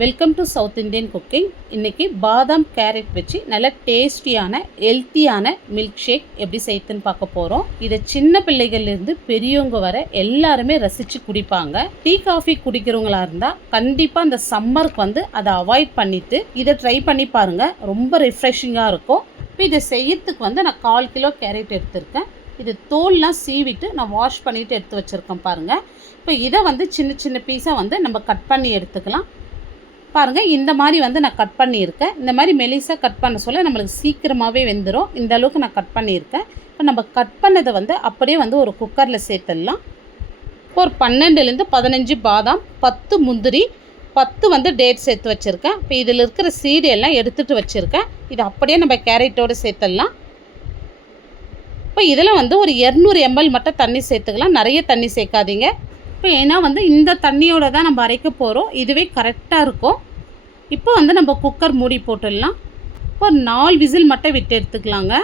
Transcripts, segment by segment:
Welcome to south Indian cooking. இன்றைக்கி பாதாம் carrot வச்சு நல்ல டேஸ்டியான ஹெல்த்தியான மில்க் ஷேக் எப்படி செய்யுதுன்னு பார்க்க போகிறோம். இதை சின்ன பிள்ளைகள்லேருந்து பெரியவங்க வர எல்லாருமே ரசித்து குடிப்பாங்க. டீ காஃபி குடிக்கிறவங்களா இருந்தால் கண்டிப்பாக அந்த சம்மருக்கு அதை அவாய்ட் பண்ணிவிட்டு இதை ட்ரை பண்ணி பாருங்கள். ரொம்ப ரிஃப்ரெஷிங்காக இருக்கும். இப்போ இதை செய்யறதுக்கு நான் 1/4 கிலோ கேரட் எடுத்திருக்கேன். இது தோல்லாம் சீவிட்டு நான் வாஷ் பண்ணிவிட்டு எடுத்து வச்சுருக்கேன் பாருங்கள். இப்போ இதை சின்ன சின்ன பீஸாக நம்ம கட் பண்ணி எடுத்துக்கலாம். பாருங்கள், இந்த மாதிரி நான் கட் பண்ணியிருக்கேன். இந்த மாதிரி மெலிசாக கட் பண்ண சொல்ல நம்மளுக்கு சீக்கிரமாகவே வெந்துடும். இந்த அளவுக்கு நான் கட் பண்ணியிருக்கேன். இப்போ நம்ம கட் பண்ணதை அப்படியே ஒரு குக்கரில் சேர்த்துடலாம். ஒரு 12லேருந்து 15 பாதாம், 10 முந்திரி, 10 டேட்ஸ் சேர்த்து வச்சுருக்கேன். இப்போ இதில் இருக்கிற சீடு எல்லாம் எடுத்துகிட்டு வச்சுருக்கேன். இது அப்படியே நம்ம கேரட்டோடு சேர்த்துடலாம். இப்போ இதில் ஒரு 200 ml மட்டும் தண்ணி சேர்த்துக்கலாம். நிறைய தண்ணி சேர்க்காதீங்க. இப்போ ஏன்னா இந்த தண்ணியோடு தான் நம்ம அரைக்க போகிறோம். இதுவே கரெக்டாக இருக்கும். இப்போ நம்ம குக்கர் மூடி போட்டுடலாம். இப்போ 4 விசில் மட்டும் விட்டு எடுத்துக்கலாங்க.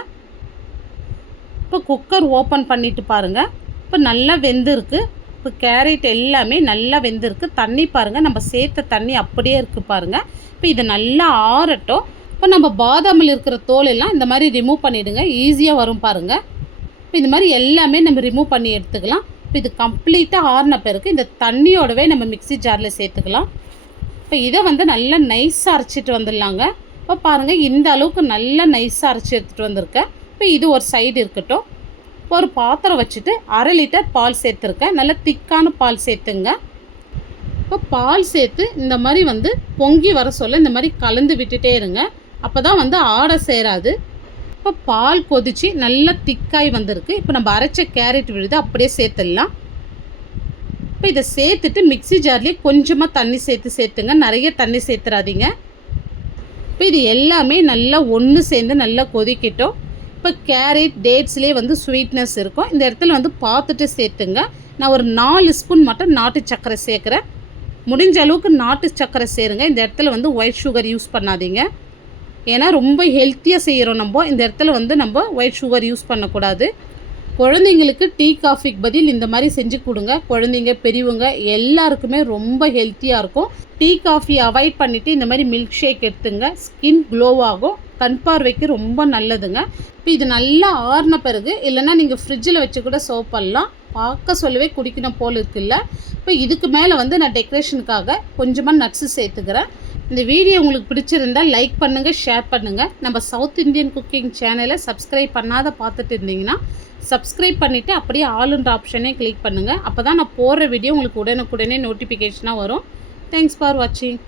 இப்போ குக்கர் ஓப்பன் பண்ணிவிட்டு பாருங்கள். இப்போ நல்லா வெந்திருக்கு. இப்போ கேரட் எல்லாமே நல்லா வெந்திருக்கு. தண்ணி பாருங்கள், நம்ம சேர்த்த தண்ணி அப்படியே இருக்குது பாருங்கள். இப்போ இது நல்லா ஆறட்டும். இப்போ நம்ம பாதாமில் இருக்கிற தோல் எல்லாம் இந்த மாதிரி ரிமூவ் பண்ணிவிடுங்க. ஈஸியாக வரும் பாருங்கள். இப்போ இந்த மாதிரி எல்லாமே நம்ம ரிமூவ் பண்ணி எடுத்துக்கலாம். இப்போ இது கம்ப்ளீட்டாக ஆறின பிறகு இந்த தண்ணியோடவே நம்ம மிக்ஸி ஜாரில் சேர்த்துக்கலாம். இப்போ இதை நல்லா நைஸாக அரைச்சிட்டு வந்துடலாங்க. இப்போ பாருங்கள், இந்த அளவுக்கு நல்லா நைஸாக அரைச்சி எடுத்துகிட்டு வந்திருக்கேன். இப்போ இது ஒரு சைடு இருக்கட்டும். இப்போ ஒரு பாத்திரம் வச்சுட்டு 1/2 லிட்டர் பால் சேர்த்துருக்கேன். நல்லா திக்கான பால் சேர்த்துங்க. இப்போ பால் சேர்த்து இந்த மாதிரி பொங்கி வர சொல்ல இந்த மாதிரி கலந்து விட்டுட்டே இருங்க. அப்போ தான் ஆடை சேராது. இப்போ பால் கொதித்து நல்லா திக்காய் வந்திருக்கு. இப்போ நம்ம அரைச்ச கேரட் விழுது அப்படியே சேர்த்துடலாம். இப்போ இதை சேர்த்துட்டு மிக்ஸி ஜார்லேயே கொஞ்சமாக தண்ணி சேர்த்துங்க. நிறைய தண்ணி சேர்த்துறாதீங்க. இப்போ இது எல்லாமே நல்லா ஒன்று சேர்ந்து நல்லா கொதிக்கட்டும். இப்போ கேரட் டேட்ஸ்லேயே ஸ்வீட்னஸ் இருக்கும். இந்த இடத்துல பார்த்துட்டு சேர்த்துங்க. நான் ஒரு 4 ஸ்பூன் மட்டும் நாட்டு சர்க்கரை சேர்க்குறேன். முடிஞ்ச அளவுக்கு நாட்டு சர்க்கரை சேருங்க. இந்த இடத்துல ஒயிட் சுகர் யூஸ் பண்ணாதீங்க. ஏன்னா ரொம்ப ஹெல்த்தியாக செய்கிறோம் நம்ம. இந்த இடத்துல நம்ம ஒயிட் சுகர் யூஸ் பண்ணக்கூடாது. குழந்தைங்களுக்கு டீ காஃபிக்கு பதில் இந்த மாதிரி செஞ்சு கொடுங்க. குழந்தைங்க பெரியவங்க எல்லாருக்குமே ரொம்ப ஹெல்த்தியாக இருக்கும். டீ காஃபி அவாய்ட் பண்ணிவிட்டு இந்த மாதிரி மில்க் ஷேக் எடுத்துங்க. ஸ்கின் க்ளோவாகும், கண் பார்வைக்கு ரொம்ப நல்லதுங்க. இப்போ இது நல்லா ஆறின பிறகு இல்லைன்னா நீங்கள் ஃப்ரிட்ஜில் வச்சு கூட சர்வ் பண்ணலாம். பார்க்க சொல்லவே குடிக்கணும் போல் இருக்குல்ல. இப்போ இதுக்கு மேலே நான் டெக்கரேஷனுக்காக கொஞ்சமாக நட்ஸு சேர்த்துக்கிறேன். இந்த வீடியோ உங்களுக்கு பிடிச்சிருந்தால் லைக் பண்ணுங்கள், ஷேர் பண்ணுங்கள். நம்ம சவுத் இண்டியன் குக்கிங் சேனலை சப்ஸ்கிரைப் பண்ணாத பார்த்துட்டு இருந்தீங்கன்னா சப்ஸ்கிரைப் பண்ணிவிட்டு அப்படியே ஆல்ன்ற ஆப்ஷனே கிளிக் பண்ணுங்கள். அப்போ தான் நான் போடுற வீடியோ உங்களுக்கு உடனுக்குடனே நோட்டிஃபிகேஷனாக வரும். தேங்க்ஸ் ஃபார் வாட்சிங்.